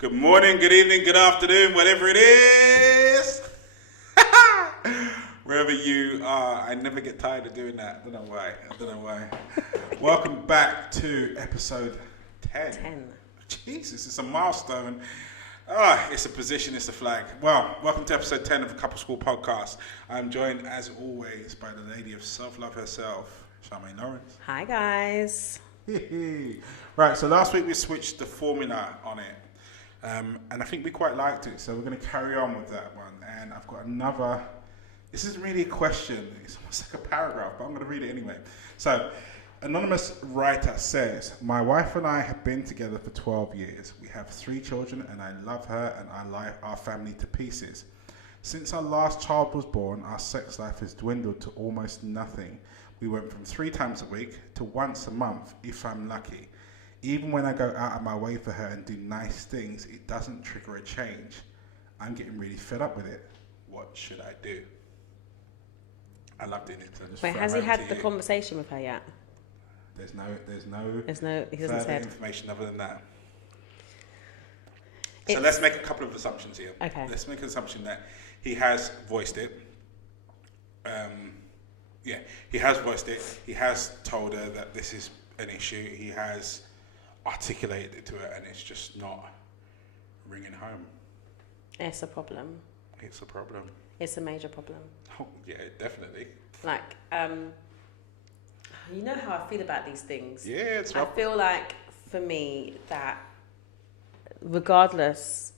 Good morning, good evening, good afternoon, whatever it is. Wherever you are, I never get tired of doing that. I don't know why. Welcome back to episode 10. Jesus, it's a milestone. It's a position, it's a flag. Well, welcome to episode 10 of the Couple School Podcast. I'm joined, as always, by the lady of self-love herself, Charmaine Lawrence. Hi, guys. Right, so last week we switched the formula on it. And I think we quite liked it, so we're going to carry on with that one. And I've got another, this isn't really a question, it's almost like a paragraph, but I'm going to read it anyway. So, anonymous writer says, my wife and I have been together for 12 years. We have 3 children and I love her and I like our family to pieces. Since our last child was born, our sex life has dwindled to almost nothing. We went from 3 times a week to once a month, if I'm lucky. Even when I go out of my way for her and do nice things, it doesn't trigger a change. I'm getting really fed up with it. What should I do? I loved it. Wait, has he had the conversation with her yet? There's no. He hasn't said information other than that. So let's make a couple of assumptions here. Okay. Let's make an assumption that he has voiced it. He has voiced it. He has told her that this is an issue. He has articulated it to her, and it's just not ringing home. It's a problem. It's a problem. It's a major problem. Oh, yeah, definitely. Like, you know how I feel about these things. Yeah, it's rough. I feel like, for me, that regardless...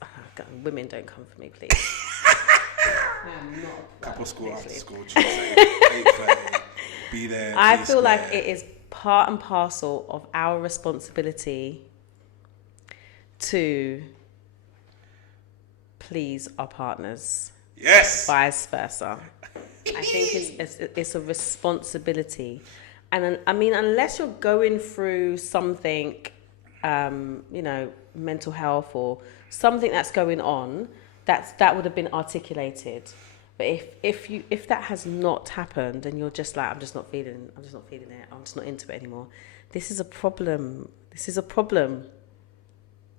women, don't come for me, please. I'm not... Couple school, after school, Tuesday, 8:30, be there. I feel like it is part and parcel of our responsibility to please our partners. Yes. Vice versa. I think it's a responsibility. And I mean, unless you're going through something, mental health or something that's going on, that would have been articulated. But if that has not happened and you're just like, I'm just not feeling it, I'm just not into it anymore, this is a problem. It's a problem.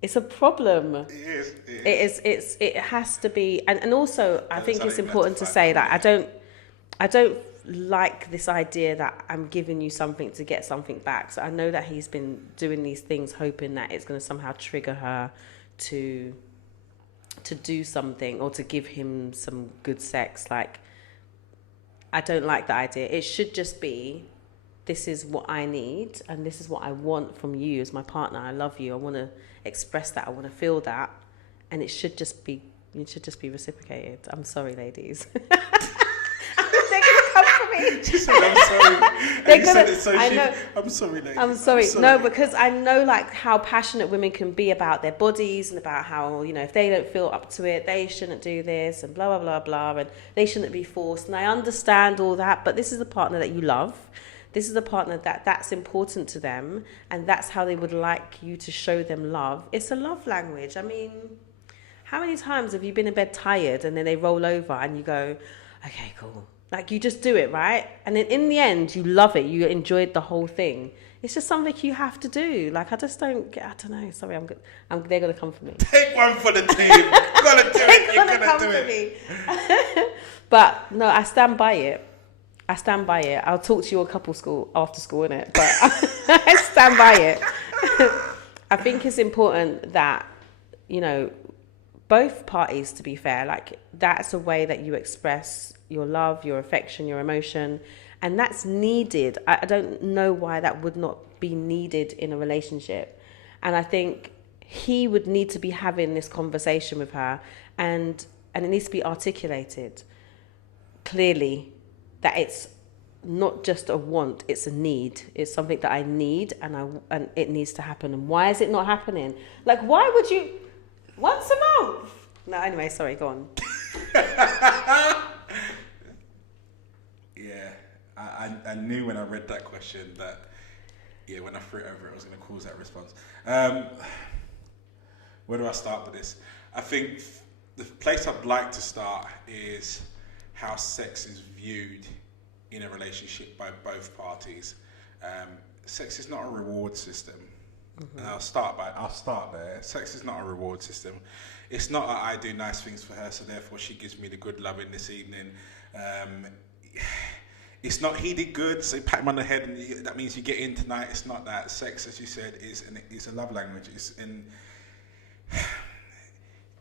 It is. It has to be, and also I think it's important to say that I don't like this idea that I'm giving you something to get something back. So I know that he's been doing these things hoping that it's going to somehow trigger her to do something or to give him some good sex. Like, I don't like the idea. It should just be, this is what I need and this is what I want from you as my partner. I love you. I want to express that. I want to feel that. And it should just be reciprocated. I'm sorry, ladies. They're going to come for me. She said, I'm sorry. I'm sorry, ladies. I'm sorry. No, because I know like how passionate women can be about their bodies and about how, if they don't feel up to it, they shouldn't do this and blah, blah, blah, blah. And they shouldn't be forced. And I understand all that. But this is a partner that you love. This is a partner that's important to them. And that's how they would like you to show them love. It's a love language. I mean, how many times have you been in bed tired and then they roll over and you go, okay, cool. Like, you just do it, right? And then in the end, you love it. You enjoyed the whole thing. It's just something you have to do. Like, I don't know. Sorry, they're going to come for me. Take one for the team. You're going to do it. You're going to do it. But, no, I stand by it. I'll talk to you a couple school, after school, innit? But I stand by it. I think it's important that, both parties, to be fair, like, that's a way that you express your love, your affection, your emotion, and that's needed. I don't know why that would not be needed in a relationship. And I think he would need to be having this conversation with her, and it needs to be articulated clearly that it's not just a want, it's a need. It's something that I need, and it needs to happen. And why is it not happening? Like, why would you once a month? No, anyway, sorry, go on. Yeah, I knew when I read that question that, when I threw it over, it was going to cause that response. Where do I start with this? I think the place I'd like to start is how sex is viewed in a relationship by both parties. Sex is not a reward system. And I'll start there. Sex is not a reward system. It's not that I do nice things for her, so therefore she gives me the good loving this evening. It's not he did good, so pat him on the head, and that means you get in tonight. It's not that. Sex, as you said, is a love language.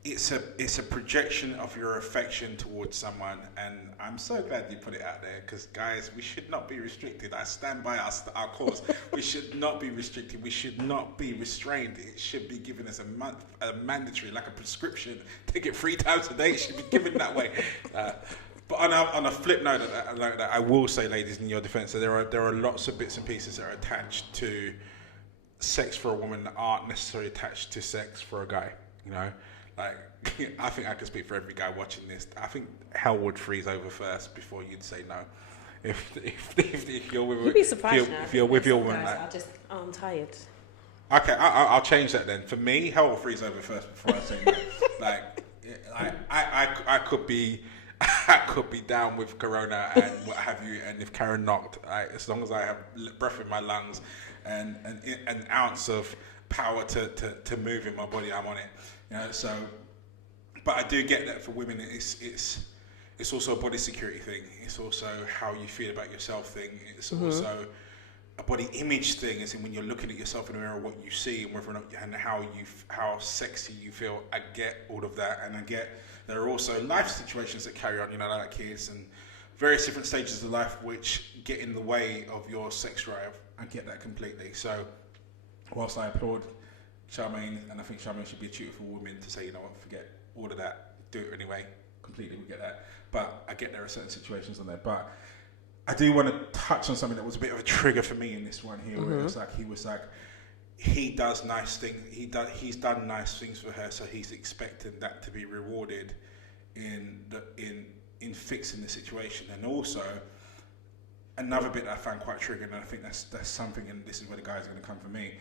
It's a projection of your affection towards someone, and I'm so glad you put it out there, because guys, we should not be restricted. I stand by our cause. We should not be restricted. We should not be restrained. It should be given as a mandatory, like a prescription. Take it 3 times a day. It should be given that way. But on a flip note, I will say, ladies, in your defence, that there are lots of bits and pieces that are attached to sex for a woman that aren't necessarily attached to sex for a guy. You know. Like, I think I can speak for every guy watching this. I think hell would freeze over first before you'd say no. If you're with, you'd be surprised if you're with your woman, I'm tired. Okay, I'll change that then. For me, hell will freeze over first before I say no. I could be down with Corona and what have you, and if Karen knocked, as long as I have breath in my lungs and an ounce of power to move in my body, I'm on it. You know, so, but I do get that for women, it's also a body security thing. It's also how you feel about yourself thing. It's also a body image thing, as in when you're looking at yourself in the mirror, what you see and whether or not, and how sexy you feel. I get all of that, and I get there are also life situations that carry on, you know, like kids and various different stages of life which get in the way of your sex drive. I get that completely. So, whilst I applaud Charmaine, and I think Charmaine should be a dutiful woman to say, you know what, forget all of that, do it anyway. Completely, we get that. But I get there are certain situations on there. But I do want to touch on something that was a bit of a trigger for me in this one here, where it was like he does nice things. He's done nice things for her, so he's expecting that to be rewarded in fixing the situation. And also another bit that I found quite triggering, and I think that's something, and this is where the guys are going to come for me.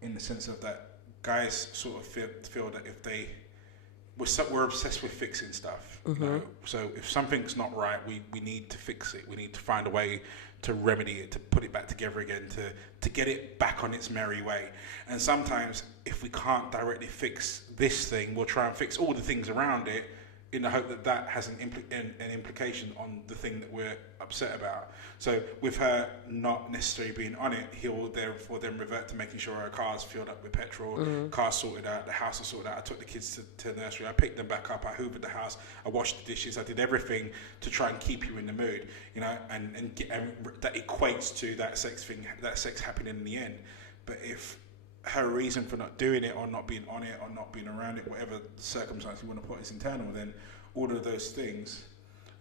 In the sense of that guys sort of feel that if we're obsessed with fixing stuff. You know? So if something's not right, we need to fix it. We need to find a way to remedy it, to put it back together again, to get it back on its merry way. And sometimes if we can't directly fix this thing, we'll try and fix all the things around it in the hope that has an implication on the thing that we're upset about. So with her not necessarily being on it, he'll therefore then revert to making sure her car's filled up with petrol, car's sorted out, the house is sorted out. I took the kids to nursery, I picked them back up, I hoovered the house, I washed the dishes, I did everything to try and keep you in the mood, you know, and that equates to that sex happening in the end. But if her reason for not doing it or not being on it or not being around it, whatever circumstance you want to put is internal, then all of those things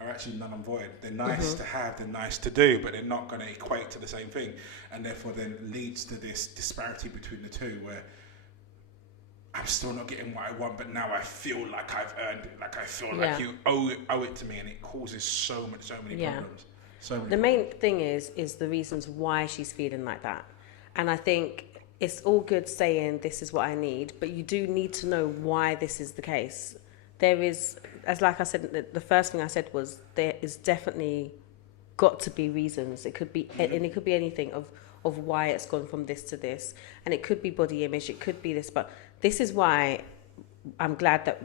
are actually null and void. They're nice to have, they're nice to do, but they're not going to equate to the same thing, and therefore then leads to this disparity between the two, where I'm still not getting what I want, but now I feel like I've earned it, like I feel like you owe it to me, and it causes so many problems. The main thing is the reasons why she's feeling like that, and I think it's all good saying this is what I need, but you do need to know why this is the case. There is, as like I said, the first thing I said was there is definitely got to be reasons. It could be, and it could be anything of why it's gone from this to this, and it could be body image, it could be this, but this is why I'm glad that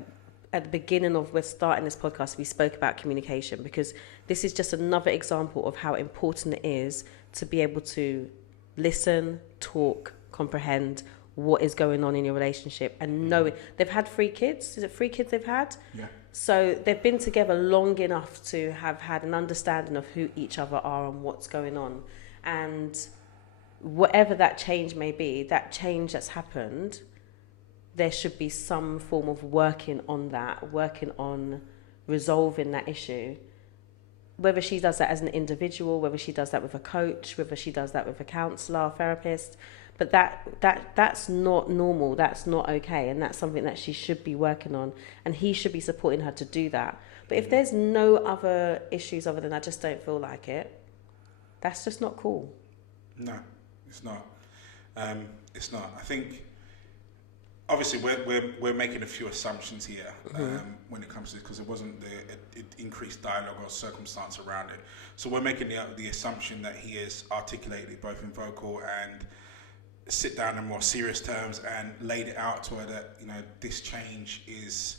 at the beginning of we're starting this podcast, we spoke about communication, because this is just another example of how important it is to be able to listen, talk, comprehend what is going on in your relationship, and know it. They've had 3 kids. Is it 3 kids they've had? Yeah. So they've been together long enough to have had an understanding of who each other are and what's going on. And whatever that change may be, that change that's happened, there should be some form of working on resolving that issue. Whether she does that as an individual, whether she does that with a coach, whether she does that with a counsellor, therapist, but that's not normal, that's not okay, and that's something that she should be working on, and he should be supporting her to do that. But if there's no other issues other than I just don't feel like it, that's just not cool. No, it's not. It's not. I think obviously we're making a few assumptions here when it comes to this, because it wasn't the increased dialogue or circumstance around it. So we're making the assumption that he has articulated both in vocal and sit down in more serious terms and laid it out to her that, you know, this change is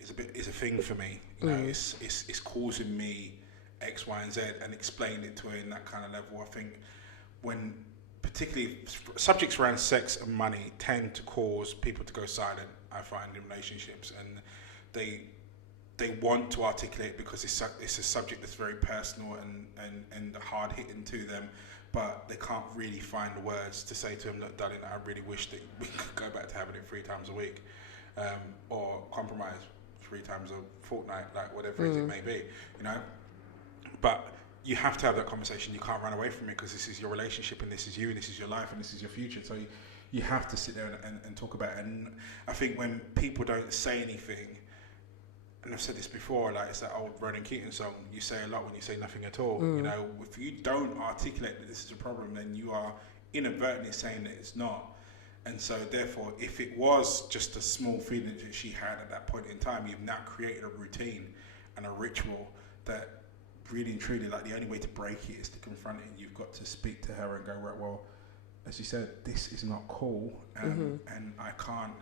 a thing for me. You know, it's causing me X, Y, and Z, and explained it to her in that kind of level. I think when particularly subjects around sex and money tend to cause people to go silent, I find, in relationships, and they want to articulate because it's a subject that's very personal and hard hitting to them, but they can't really find the words to say to him, look, darling, I really wish that we could go back to having it 3 times a week, or compromise 3 times a fortnight, like whatever it may be, you know. But you have to have that conversation. You can't run away from it because this is your relationship and this is you and this is your life and this is your future. So you have to sit there and talk about it. And I think when people don't say anything, and I've said this before, like it's that old Ronan Keating song, you say a lot when you say nothing at all. You know, if you don't articulate that this is a problem, then you are inadvertently saying that it's not. And so therefore, if it was just a small feeling that she had at that point in time, you've now created a routine and a ritual that really and truly, like, the only way to break it is to confront it. And you've got to speak to her and go, right, well, as you said, this is not cool, and I can't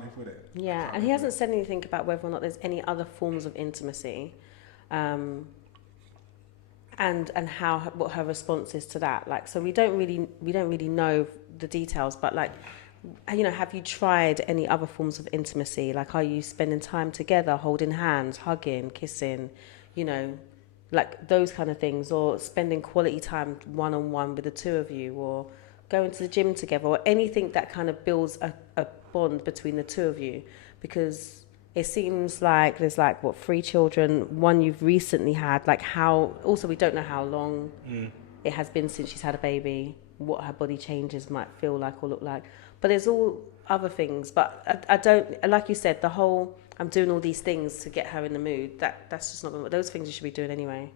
live with it. Yeah, and he hasn't said anything about whether or not there's any other forms of intimacy, and what her response is to that. Like, so we don't really know the details, but, like, you know, have you tried any other forms of intimacy? Like, are you spending time together, holding hands, hugging, kissing, you know, like those kind of things, or spending quality time one-on-one with the two of you, or going to the gym together, or anything that kind of builds a bond between the two of you? Because it seems like there's, like, 3 children, one you've recently had, like, how, also we don't know how long it has been since she's had a baby, what her body changes might feel like or look like, but there's all other things. But I don't, like you said, the whole I'm doing all these things to get her in the mood, that's just not gonna, those things you should be doing anyway.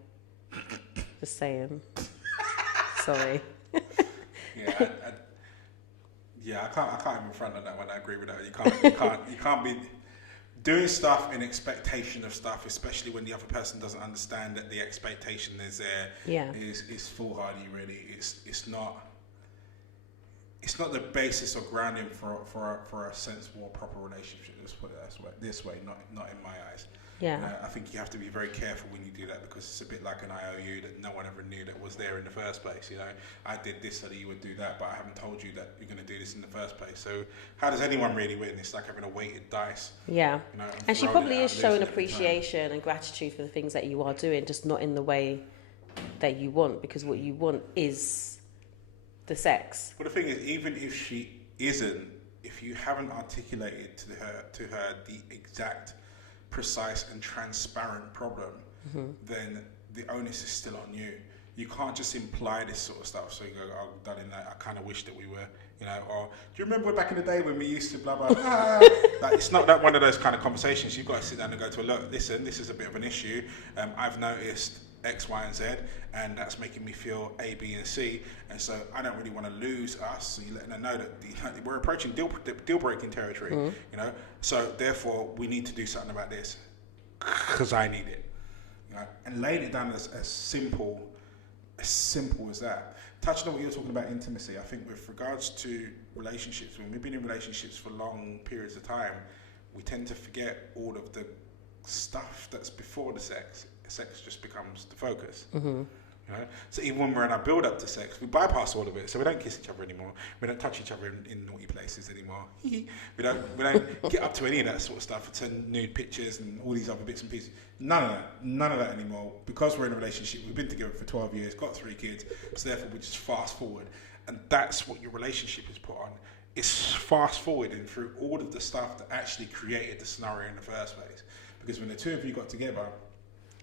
Just saying. Sorry. I can't even front on that one. I agree with that. You can't be doing stuff in expectation of stuff, especially when the other person doesn't understand that the expectation is there. Yeah. Is foolhardy, really. It's not the basis or grounding for a sensible or proper relationship. Let's put it this way, not in my eyes. Yeah. I think you have to be very careful when you do that, because it's a bit like an IOU that no one ever knew that was there in the first place. You know, I did this so that you would do that, but I haven't told you that you're going to do this in the first place. So how does anyone really win? It's like having a weighted dice. Yeah. You know, and she probably is showing appreciation and gratitude for the things that you are doing, just not in the way that you want, because what you want is the sex. Well, the thing is, even if she isn't, if you haven't articulated to her the exact, precise and transparent problem, then the onus is still on you. You can't just imply this sort of stuff. So you go, oh, darling, I kind of wish that we were, you know, or do you remember back in the day when we used to blah, blah, blah? Like, it's not that one of those kind of conversations. You've got to sit down and go to, look, listen, this is a bit of an issue. I've noticed X, Y, and Z, and that's making me feel A, B, and C, and so I don't really want to lose us. So you're letting her know that we're approaching deal-breaking territory, you know. So therefore, we need to do something about this because I need it, you know. And laying it down as simple as that. Touching on what you're talking about, intimacy. I think with regards to relationships, when we've been in relationships for long periods of time, we tend to forget all of the stuff that's before the sex. Sex just becomes the focus. You know? So even when we're in our build up to sex, we bypass all of it. So we don't kiss each other anymore. We don't touch each other in naughty places anymore. we don't get up to any of that sort of stuff. It's nude pictures and all these other bits and pieces. None of that anymore. Because we're in a relationship, we've been together for 12 years, got 3 kids. So therefore we just fast forward, and that's what your relationship is put on. It's fast forwarding through all of the stuff that actually created the scenario in the first place. Because when the two of you got together,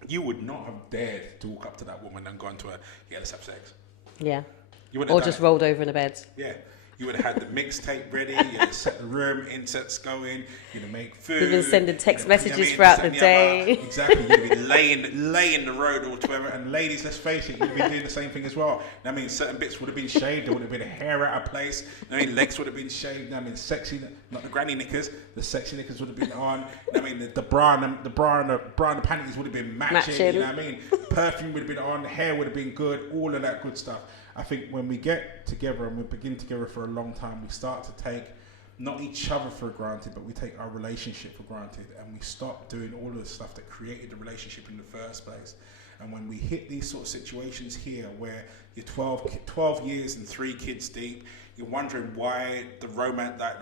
you would not have dared to walk up to that woman and gone to her, yeah, let's have sex. Yeah. You or just rolled over in a bed. Yeah. You would have had the mixtape ready, you'd have set the room, insets going, you'd have made food. You've been sending text messages throughout the day. Exactly. You'd been laying the road all together. And ladies, let's face it, you'd been doing the same thing as well. I mean, certain bits would have been shaved, there would have been hair out of place. I mean, legs would have been shaved. I mean, sexy, not the granny knickers, the sexy knickers would have been on. I mean, the bra and the panties would have been matching. You know what I mean? Perfume would have been on, hair would have been good, all of that good stuff. I think when we get together and we begin together for a long time, we start to take not each other for granted, but we take our relationship for granted, and we stop doing all of the stuff that created the relationship in the first place. And when we hit these sort of situations here where you're 12 years and 3 kids deep, you're wondering why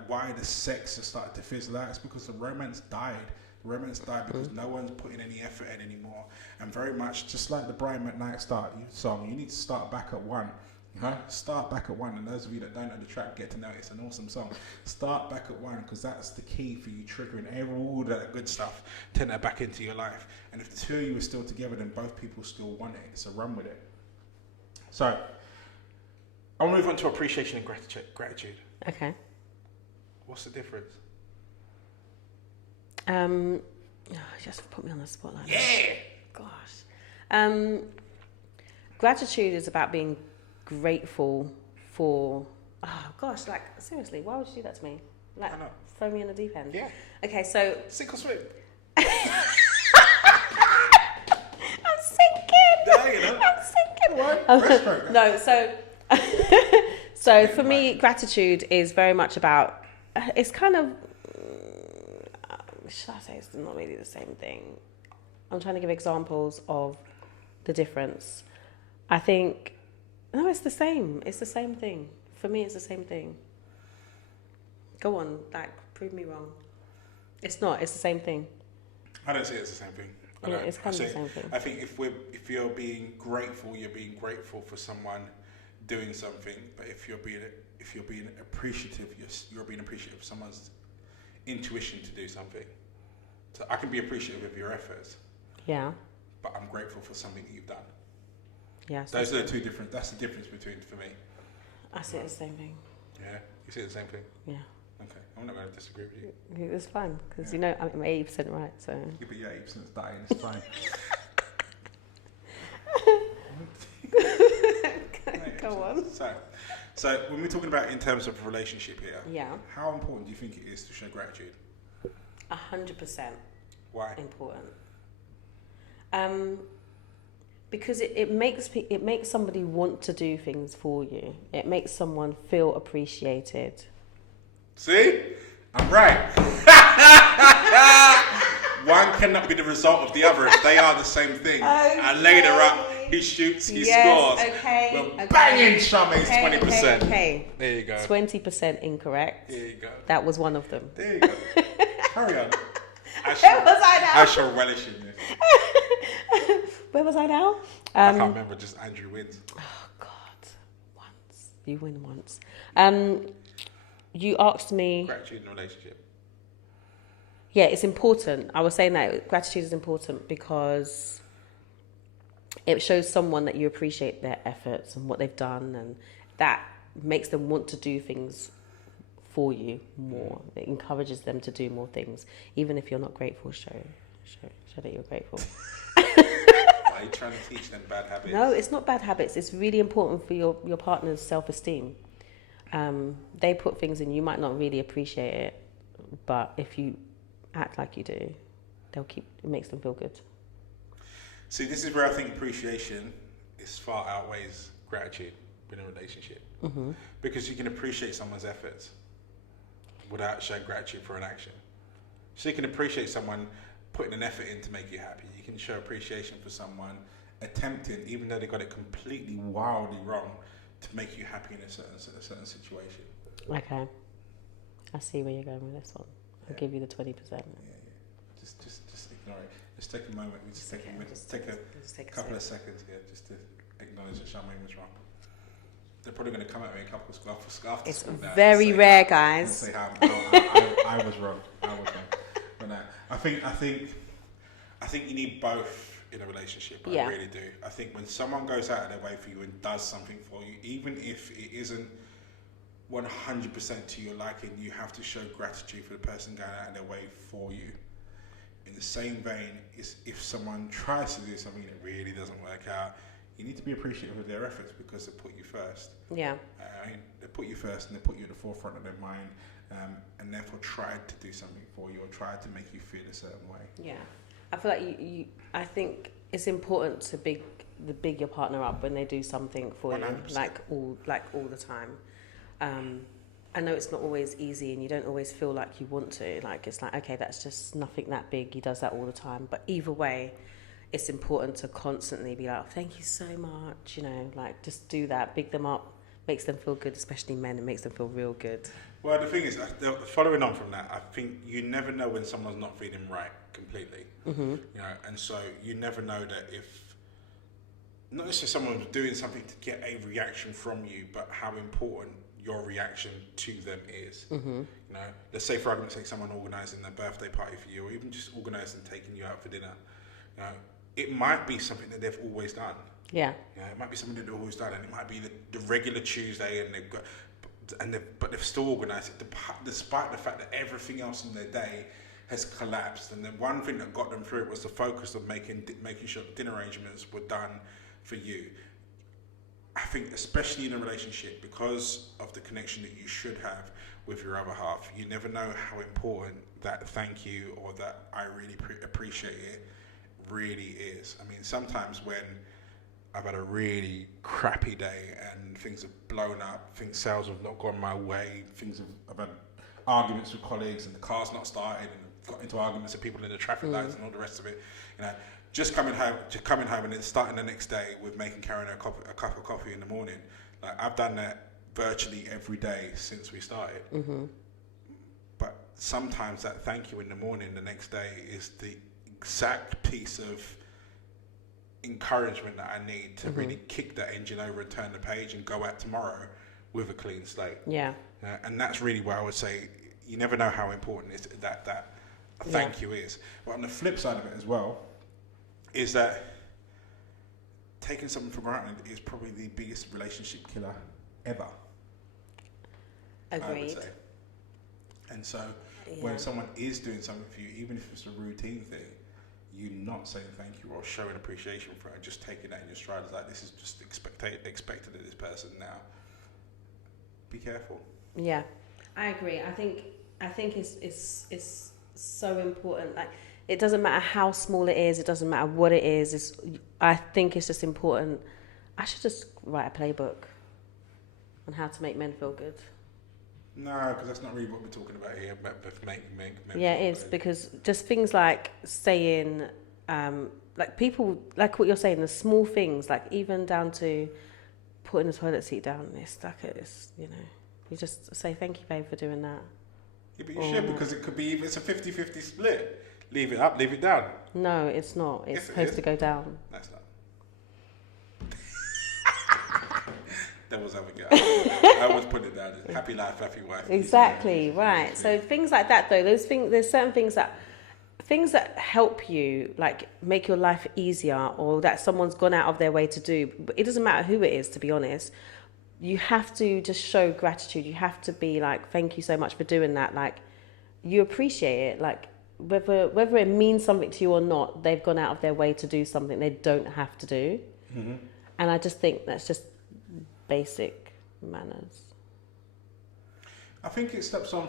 why the sex has started to fizzle out. It's because the romance died. The romance died because no one's putting any effort in anymore. And very much just like the Brian McKnight song, you need to start back at 1. Start back at 1, and those of you that don't know the track get to know it's an awesome song. Start back at 1, because that's the key for you triggering all that good stuff, turn that back into your life. And if the two of you are still together, then both people still want it. So run with it. So I'll move on to appreciation and gratitude. Okay. What's the difference? Just put me on the spot like that. Gosh. Gratitude is about being grateful for, like, seriously, why would you do that to me? Like, throw me in the deep end? Yeah. Okay, so... Sink or swim? I'm sinking! I'm sinking! No, so for me, gratitude is very much about, it's kind of, should I say it's not really the same thing? I'm trying to give examples of the difference. I think, no, it's the same. It's the same thing. For me, it's the same thing. Go on, like, prove me wrong. It's not. It's the same thing. I don't say it's the same thing. It's kind of the same thing. I think if you're being grateful, you're being grateful for someone doing something. But if you're being appreciative, you're being appreciative of someone's intuition to do something. So I can be appreciative of your efforts. Yeah. But I'm grateful for something that you've done. Yeah. Those are the two different. That's the difference between, for me. I see it the same thing. Yeah. You see it the same thing. Yeah. Okay. I'm not going to disagree with you. It's fine because you know I'm 80% right. So. Yeah, but you're 80% dying. It's fine. Go on. So when we're talking about in terms of relationship here, yeah, how important do you think it is to show gratitude? 100%. Why? Important. Because it makes somebody want to do things for you. It makes someone feel appreciated. See? I'm right. One cannot be the result of the other if they are the same thing. Okay. And later up, he shoots, he scores. Okay. We're banging Charmaine's 20%. Okay. There you go. 20% incorrect. There you go. That was one of them. There you go. Carry on. Where was I now? I shall relish in this. Where was I now? I can't remember, just Andrew wins. Oh, God. Once. You win once. You asked me... Gratitude in a relationship. Yeah, it's important. I was saying that gratitude is important because it shows someone that you appreciate their efforts and what they've done, and that makes them want to do things for you more. It encourages them to do more things. Even if you're not grateful, show that you're grateful. Are you trying to teach them bad habits? No, it's not bad habits. It's really important for your partner's self-esteem. They put things in, you might not really appreciate it, but if you act like you do, it makes them feel good. See, this is where I think appreciation is far outweighs gratitude in a relationship. Mm-hmm. Because you can appreciate someone's efforts without showing gratitude for an action. So you can appreciate someone putting an effort in to make you happy. You can show appreciation for someone attempting, even though they got it completely wildly wrong, to make you happy in a certain situation. Okay. I see where you're going with this one. I'll give you the 20%. Yeah. Just ignore it. Just take a moment. Take a couple of seconds here just to acknowledge that Charmaine was wrong. They're probably going to come at me a couple of after it's school. very rare, guys. Say how I was wrong. But no, I think you need both in a relationship. I really do. I think when someone goes out of their way for you and does something for you, even if it isn't 100% to your liking, you have to show gratitude for the person going out of their way for you. In the same vein, if someone tries to do something that really doesn't work out, you need to be appreciative of their efforts because they put you first. Yeah. They put you first and they put you at the forefront of their mind, and therefore tried to do something for you or tried to make you feel a certain way. Yeah. I feel like I think it's important to big your partner up when they do something for 100%. you, like all the time. I know it's not always easy, and you don't always feel like you want to. Like, it's like, okay, that's just nothing that big. He does that all the time. But either way, it's important to constantly be like, oh, thank you so much. You know, like, just do that, big them up, makes them feel good, especially men. It makes them feel real good. Well, the thing is, following on from that, I think you never know when someone's not feeling right completely. Mm-hmm. You know, and so you never know that if not necessarily someone's doing something to get a reaction from you, but how important your reaction to them is. Mm-hmm. You know, let's say for argument's sake, someone organising a birthday party for you, or even just organising taking you out for dinner. You know, it might be something that they've always done. Yeah. You know, it might be something that they've always done, and it might be the regular Tuesday, and they've got, but they've still organised it, despite the fact that everything else in their day has collapsed. And the one thing that got them through it was the focus of making sure dinner arrangements were done for you. I think, especially in a relationship, because of the connection that you should have with your other half, you never know how important that thank you or that I really appreciate it really is. I mean, sometimes when I've had a really crappy day and things have blown up, sales have not gone my way, I've had arguments with colleagues and the car's not started, and got into arguments with people in the traffic lights and all the rest of it. You know, just coming home and then starting the next day with making Karen a cup of coffee in the morning. Like, I've done that virtually every day since we started. Mm-hmm. But sometimes that thank you in the morning, the next day, is the exact piece of encouragement that I need to really kick that engine over and turn the page and go out tomorrow with a clean slate. Yeah. And that's really where I would say you never know how important that thank you is. But on the flip side of it as well, is that taking something for granted is probably the biggest relationship killer ever. Agreed. I would say. And so when someone is doing something for you, even if it's a routine thing, you not saying thank you or showing appreciation for it, and just taking that in your stride, is like, this is just expected of this person now. Be careful. Yeah, I agree. I think it's so important. Like, it doesn't matter how small it is. It doesn't matter what it is. I think it's just important. I should just write a playbook on how to make men feel good. No, because that's not really what we're talking about here. Make yeah, it is, because just things like saying, like people, like what you're saying, the small things, like even down to putting the toilet seat down. It's like you know, you just say thank you, babe, for doing that. Yeah, but you should, because it could be, if it's a 50-50 split, leave it up, leave it down. No, it's not. It's supposed to go down. That's not. Devil's advocate. I always put it down. Happy life, happy wife. Exactly, right. So things like that, though, there's certain things that help you, like make your life easier, or that someone's gone out of their way to do. But it doesn't matter who it is, to be honest. You have to just show gratitude. You have to be like, thank you so much for doing that. Like, you appreciate it. Like, whether it means something to you or not, they've gone out of their way to do something they don't have to do. Mm-hmm. And I just think that's just basic manners. I think it steps on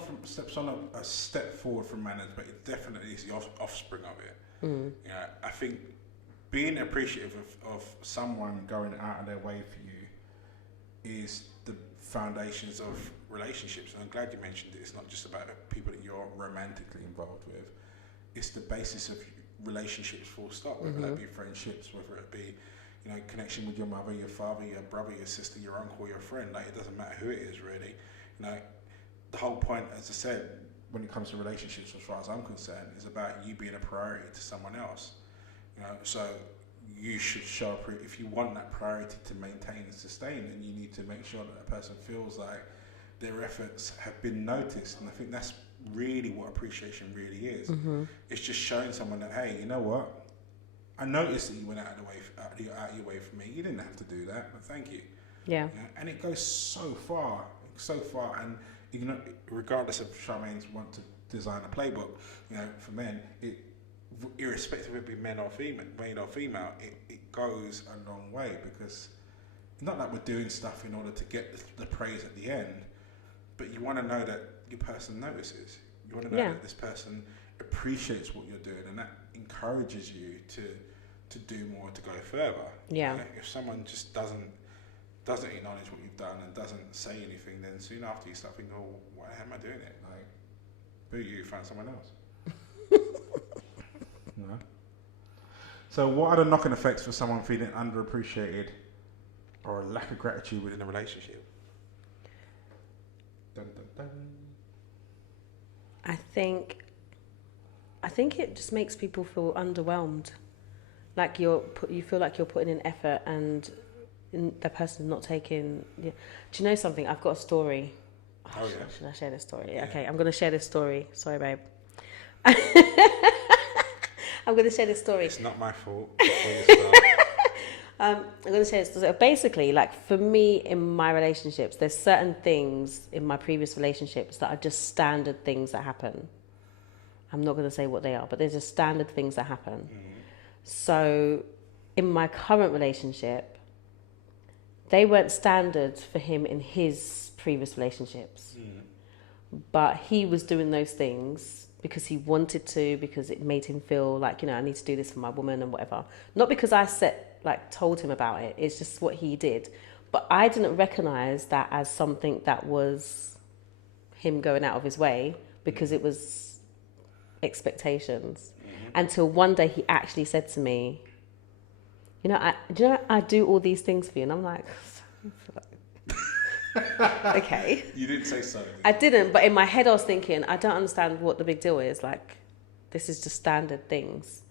a step forward from manners, but it definitely is the offspring of it. Mm. Yeah, I think being appreciative of someone going out of their way for you is the foundations of relationships. And I'm glad you mentioned it. It's not just about people that you're romantically involved with. It's the basis of relationships, full stop, whether that be friendships, whether it be, you know, connection with your mother, your father, your brother, your sister, your uncle, your friend. Like, it doesn't matter who it is, really. You know, the whole point, as I said, when it comes to relationships, as far as I'm concerned, is about you being a priority to someone else. You know, so you should show up. If you want that priority to maintain and sustain, then you need to make sure that a person feels like their efforts have been noticed. And I think that's really what appreciation really is. Mm-hmm. It's just showing someone that, hey, you know what? I noticed that you went out of your way for me. You didn't have to do that, but thank you. Yeah. You know, and it goes so far. And you know, regardless of Charmaine's want to design a playbook, you know, for men, irrespective of it being male or female, it goes a long way, because not that we're doing stuff in order to get the praise at the end, but you want to know that your person notices. You want to know that this person appreciates what you're doing, and that encourages you to do more, to go further. Yeah. Right? If someone just doesn't acknowledge what you've done and doesn't say anything, then soon after you start thinking, oh, why am I doing it? Like, boo you, find someone else. No. So what are the knock-on effects for someone feeling underappreciated or a lack of gratitude within a relationship? Dun, dun, dun. I think it just makes people feel underwhelmed. Like you feel like you're putting in effort and the person's not taking. Yeah. Do you know something? I've got a story. Oh yeah. Should I share this story? Yeah. Okay, I'm going to share this story. Sorry, babe. I'm going to share this story. It's not my fault. Before you start. I'm going to share this. So basically, like for me in my relationships, there's certain things in my previous relationships that are just standard things that happen. I'm not going to say what they are, but they're just standard things that happen. Mm. So in my current relationship, they weren't standard for him in his previous relationships. Mm. But he was doing those things because he wanted to, because it made him feel like, I need to do this for my woman and whatever. Not because I told him about it. It's just what he did. But I didn't recognize that as something that was him going out of his way, because it was expectations. Mm-hmm. Until one day he actually said to me, I do all these things for you. And I'm like, okay. You didn't say so. I didn't, but in my head I was thinking, I don't understand what the big deal is. Like, this is just standard things.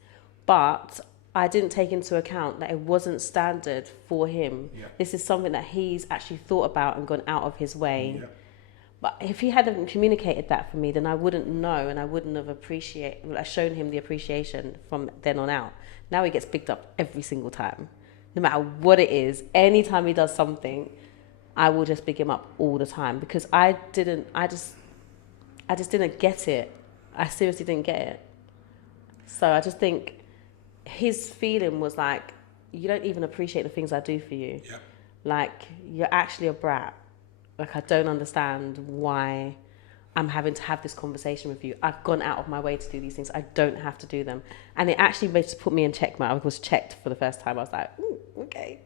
But I didn't take into account that it wasn't standard for him. Yeah. This is something that he's actually thought about and gone out of his way. Yeah. But if he hadn't communicated that for me, then I wouldn't know, and I wouldn't have shown him the appreciation from then on out. Now he gets picked up every single time. No matter what it is, anytime he does something, I will just pick him up all the time, because I just didn't get it. I seriously didn't get it. So I just think his feeling was like, you don't even appreciate the things I do for you. Yep. Like, you're actually a brat. Like, I don't understand why I'm having to have this conversation with you. I've gone out of my way to do these things. I don't have to do them. And it actually made to put me in check. I was checked for the first time. I was like, okay.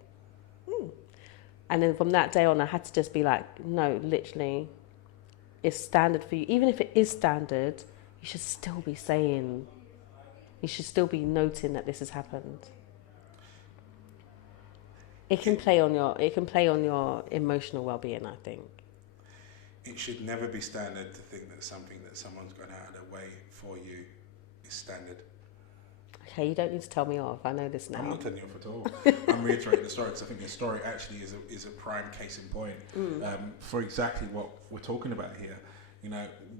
And then from that day on, I had to just be like, no, literally, it's standard for you. Even if it is standard, you should still be saying, you should still be noting that this has happened. It can play on your emotional well-being, I think. It should never be standard to think that something that someone's gone out of their way for you is standard. Okay, you don't need to tell me off. I know this now. I'm not telling you off at all. I'm reiterating the story, because I think the story actually is a prime case in point for exactly what we're talking about here.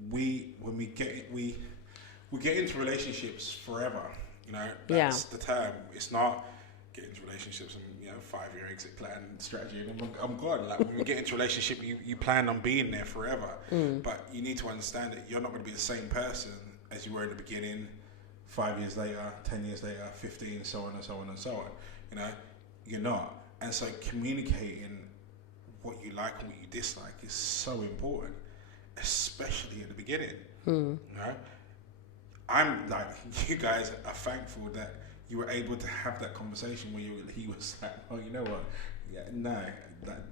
When we get into relationships forever. That's the term. It's not get into relationships and 5-year exit plan strategy. And I'm gone. Like, when we get into a relationship, you plan on being there forever. But you need to understand that you're not going to be the same person as you were in the beginning. 5 years later, 10 years later, 15, so on and so on and so on. You're not. And so communicating what you like and what you dislike is so important, especially at the beginning. I'm like, you guys are thankful that you were able to have that conversation where he was like, oh, you know what? Yeah, no,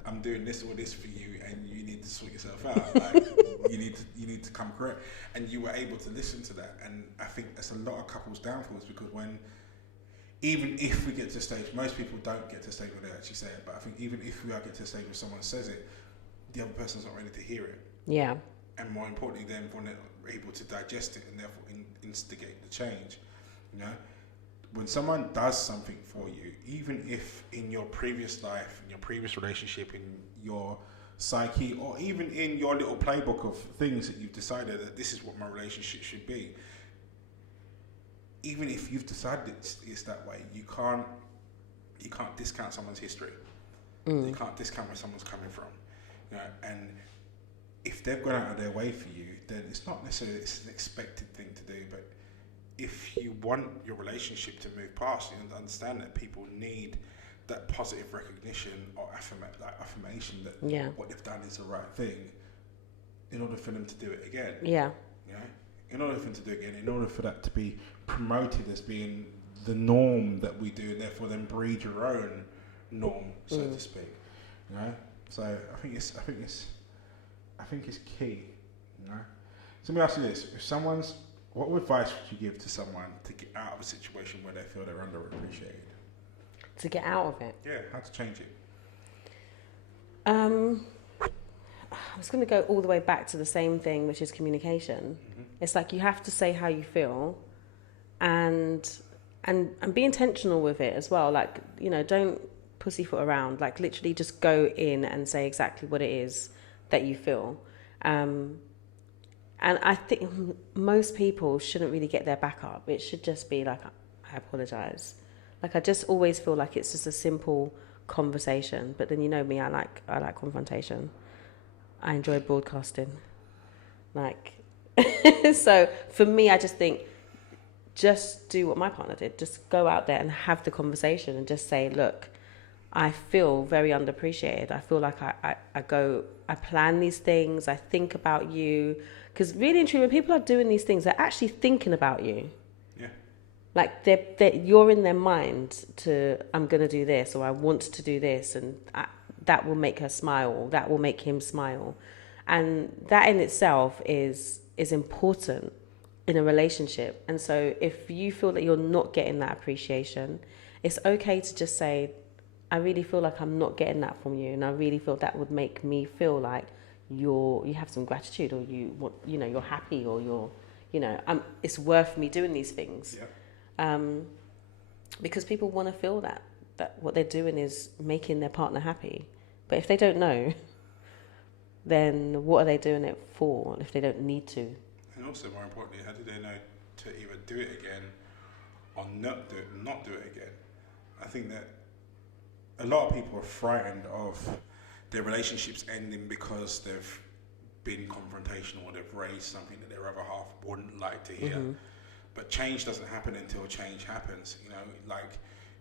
I'm doing this or this for you, and you need to sort yourself out. Like, you need to come correct, and you were able to listen to that. And I think that's a lot of couples' downfalls, because even if we get to a stage, most people don't get to a stage where they actually say it, but I think even if we get to a stage where someone says it, the other person's not ready to hear it. Yeah. And more importantly, then when they're able to digest it and therefore instigate the change, when someone does something for you, even if in your previous life, in your previous relationship, in your psyche, or even in your little playbook of things that you've decided that this is what my relationship should be, even if you've decided it's that way, you can't discount someone's history. You can't discount where someone's coming from. And if they've gone out of their way for you, then it's not necessarily it's an expected thing to do, but if you want your relationship to move past, you understand that people need that positive recognition or affirmation that what they've done is the right thing in order for them to do it again. Yeah. in order for them to do it again, in order for that to be promoted as being the norm that we do, and therefore then breed your own norm, so to speak. You know, so I think it's key. You know, so let me ask you this: what advice would you give to someone to get out of a situation where they feel they're underappreciated? To get out of it? Yeah, how to change it? I was going to go all the way back to the same thing, which is communication. Mm-hmm. It's like you have to say how you feel, and be intentional with it as well. Like, you know, don't pussyfoot around. Like, literally just go in and say exactly what it is that you feel. And I think most people shouldn't really get their back up. It should just be like, I apologize. Like, I just always feel like it's just a simple conversation. But then, you know me, I like confrontation. I enjoy broadcasting. Like, so for me, I just think, just do what my partner did. Just go out there and have the conversation and just say, look, I feel very underappreciated. I feel like I plan these things. I think about you. Because really and truly, when people are doing these things, they're actually thinking about you. Yeah. Like, you're in their mind to, I'm going to do this, or I want to do this, and that will make her smile, or that will make him smile. And that in itself is important in a relationship. And so if you feel that you're not getting that appreciation, it's okay to just say, I really feel like I'm not getting that from you, and I really feel that would make me feel like you have some gratitude, or you want, you know, you're happy, or you're, you know, it's worth me doing these things. Yeah. Because people want to feel that what they're doing is making their partner happy. But if they don't know, then what are they doing it for if they don't need to? And also, more importantly, how do they know to either do it again or not do it again? I think that a lot of people are frightened of their relationships ending because they've been confrontational, or they've raised something that their other half wouldn't like to hear. Mm-hmm. But change doesn't happen until change happens. You know, like,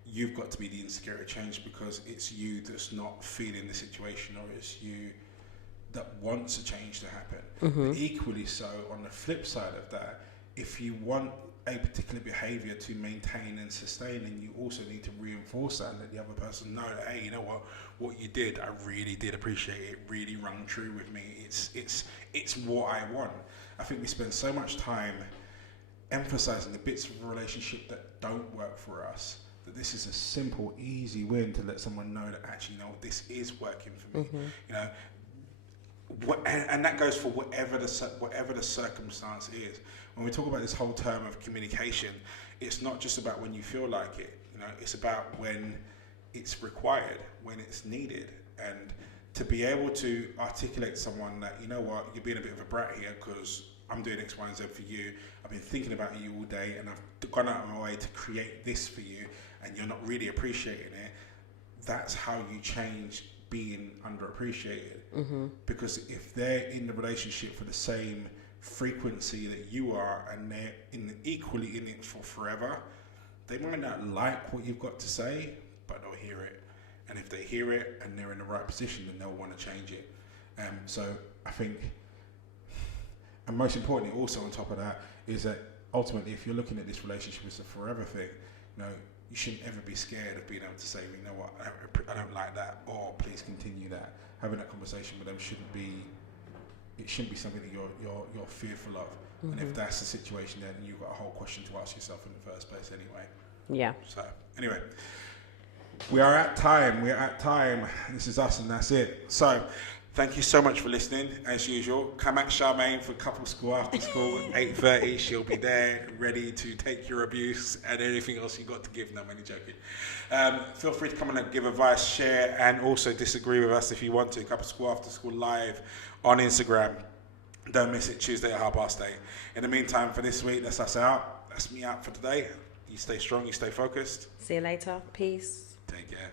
you've got to be the instigator of change, because it's you that's not feeling the situation, or it's you that wants a change to happen. Mm-hmm. But equally so, on the flip side of that, if you want a particular behaviour to maintain and sustain, and you also need to reinforce that and let the other person know that, hey, you know what you did, I really did appreciate it, really rung true with me. It's what I want. I think we spend so much time emphasising the bits of a relationship that don't work for us, that this is a simple, easy win to let someone know that, actually, you know, this is working for me. Mm-hmm. You know, and that goes for whatever the circumstance is. When we talk about this whole term of communication, it's not just about when you feel like it. You know, it's about when it's required, when it's needed, and to be able to articulate to someone that, you know what, you're being a bit of a brat here because I'm doing X, Y, and Z for you. I've been thinking about you all day, and I've gone out of my way to create this for you, and you're not really appreciating it. That's how you change being underappreciated. Mm-hmm. Because if they're in the relationship for the same frequency that you are, and they're equally in it for forever, they might not like what you've got to say, but they'll hear it. And if they hear it and they're in the right position, then they'll want to change it. So I think, and most importantly, also on top of that, is that ultimately, if you're looking at this relationship as a forever thing, you know, you shouldn't ever be scared of being able to say, you know what, I don't like that, or please continue that. Having that conversation with them shouldn't be something that you're fearful of. Mm-hmm. And if that's the situation, then you've got a whole question to ask yourself in the first place anyway. Yeah. So anyway, we are at time. This is us, and that's it. So thank you so much for listening. As usual, come at Charmaine for couple school after school at 8:30. She'll be there, ready to take your abuse and anything else you got to give. No, I'm only joking. Feel free to come and give advice, share, and also disagree with us if you want to. Couple school after school live on Instagram. Don't miss it, Tuesday at 8:30. In the meantime, for this week, that's us out. That's me out for today. You stay strong, you stay focused. See you later. Peace. Take care.